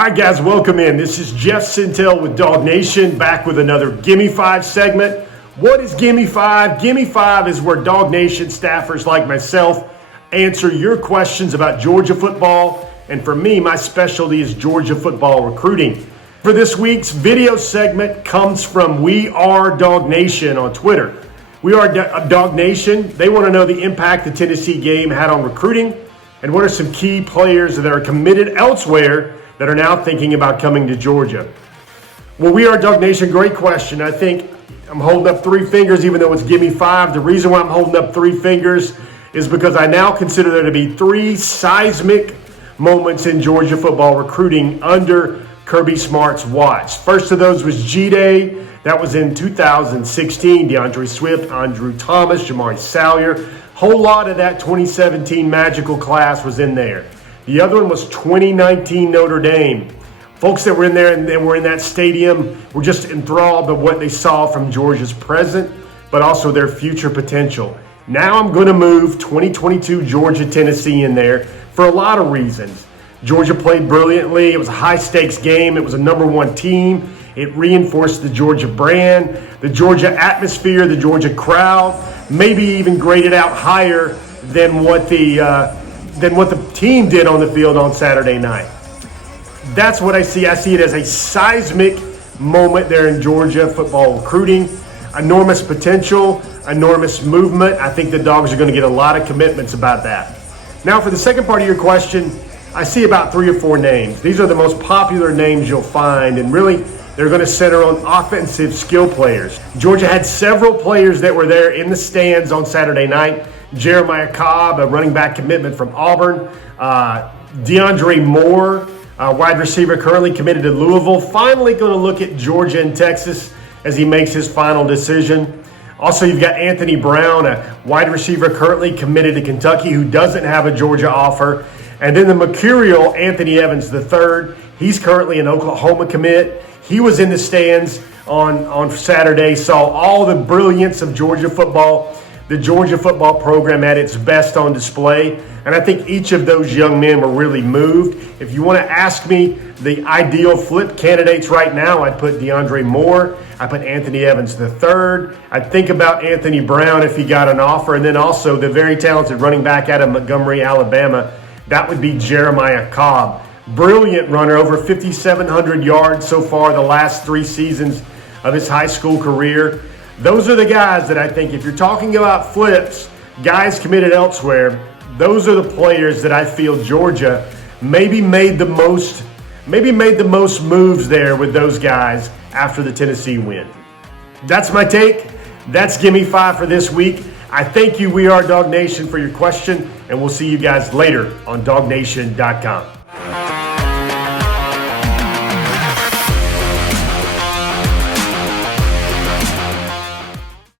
All right, guys, welcome in. This is Jeff Sentell with DawgNation, back with another Gimme 5 segment. What is Gimme 5? Gimme 5 is where DawgNation staffers like myself answer your questions about Georgia football. And for me, my specialty is Georgia football recruiting. For this week's video segment comes from We Are DawgNation on Twitter. We Are DawgNation. They want to know the impact the Tennessee game had on recruiting and what are some key players that are committed elsewhere that are now thinking about coming to Georgia. Well, We Are DawgNation, great question. I think I'm holding up 3 fingers even though it's Gimme 5. The reason why I'm holding up 3 fingers is because I now consider there to be 3 seismic moments in Georgia football recruiting under Kirby Smart's watch. First of those was G-Day. That was in 2016. DeAndre Swift, Andrew Thomas, Jamari Salyer. Whole lot of that 2017 magical class was in there. The other one was 2019 Notre Dame. Folks that were in there and were in that stadium were just enthralled by what they saw from Georgia's present, but also their future potential. Now I'm going to move 2022 Georgia-Tennessee in there for a lot of reasons. Georgia played brilliantly. It was a high-stakes game. It was a #1 team. It reinforced the Georgia brand, the Georgia atmosphere, the Georgia crowd, maybe even graded out higher than what the team did on the field on Saturday night. That's what I see. I see it as a seismic moment there in Georgia football recruiting. Enormous potential, enormous movement. I think the Dogs are going to get a lot of commitments about that. Now, for the second part of your question, I see about 3 or 4 names. These are the most popular names you'll find, and really they're going to center on offensive skill players. Georgia had several players that were there in the stands on Saturday night. Jeremiah Cobb, a running back commitment from Auburn. DeAndre Moore, a wide receiver currently committed to Louisville. Finally going to look at Georgia and Texas as he makes his final decision. Also, you've got Anthony Brown, a wide receiver currently committed to Kentucky who doesn't have a Georgia offer. And then the mercurial Anthony Evans III. He's currently an Oklahoma commit. He was in the stands on Saturday, saw all the brilliance of Georgia football, the Georgia football program at its best on display. And I think each of those young men were really moved. If you want to ask me the ideal flip candidates right now, I'd put DeAndre Moore. I put Anthony Evans III. I'd think about Anthony Brown if he got an offer. And then also the very talented running back out of Montgomery, Alabama. That would be Jeremiah Cobb. Brilliant runner, over 5,700 yards so far the last 3 seasons of his high school career. Those are the guys that I think, if you're talking about flips, guys committed elsewhere, those are the players that I feel Georgia maybe made the most moves there with those guys after the Tennessee win. That's my take. That's Gimme 5 for this week. I thank you, We Are DawgNation, for your question, and we'll see you guys later on DawgNation.com.